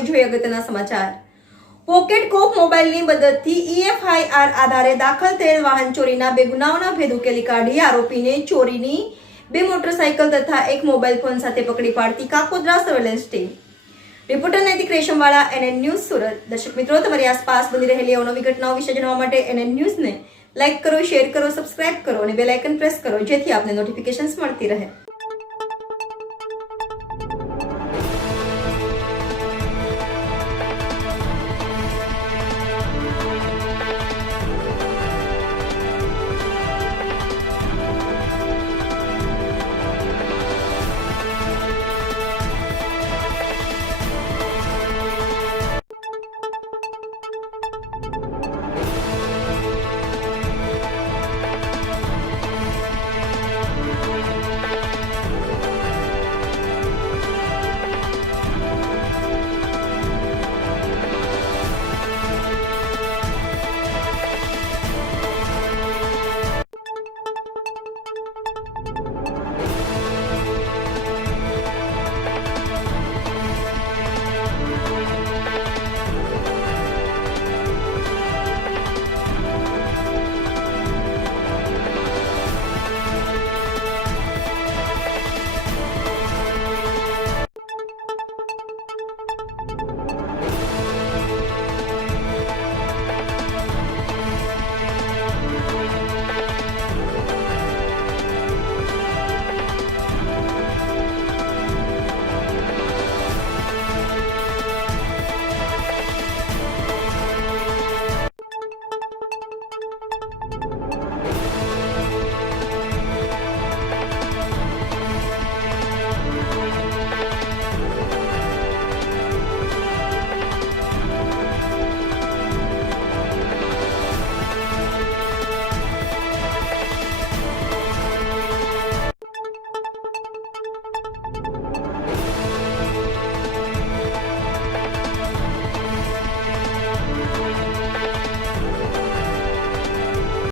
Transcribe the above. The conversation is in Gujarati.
હવે જોઈએ અગત્યના સમાચાર। પોકેટ કોપ મોબાઈલની મદદથી EFIR આધારે દાખલ થયેલ વાહન ચોરીના 2 ગુનાઓના ભેદ ઉકેલી કાઢી આરોપીને ચોરીની 2 મોટરસાયકલ તથા 1 મોબાઈલ ફોન સાથે પકડી પાડતી કાકોદ્રા સર્વેલન્સ ટીમ। રિપોર્ટર નૈતિક રેશમવાળા, NN ન્યૂઝ, સુરત। દર્શક મિત્રો, તમારી આસપાસ બની રહેલી અવનવી ઘટનાઓ વિશે જાણવા માટે NN ન્યૂઝને લાઈક કરો, શેર કરો, સબસ્ક્રાઇબ કરો અને બેલ આઇકન પ્રેસ કરો, જેથી આપને નોટિફિકેશન્સ મળતી રહે।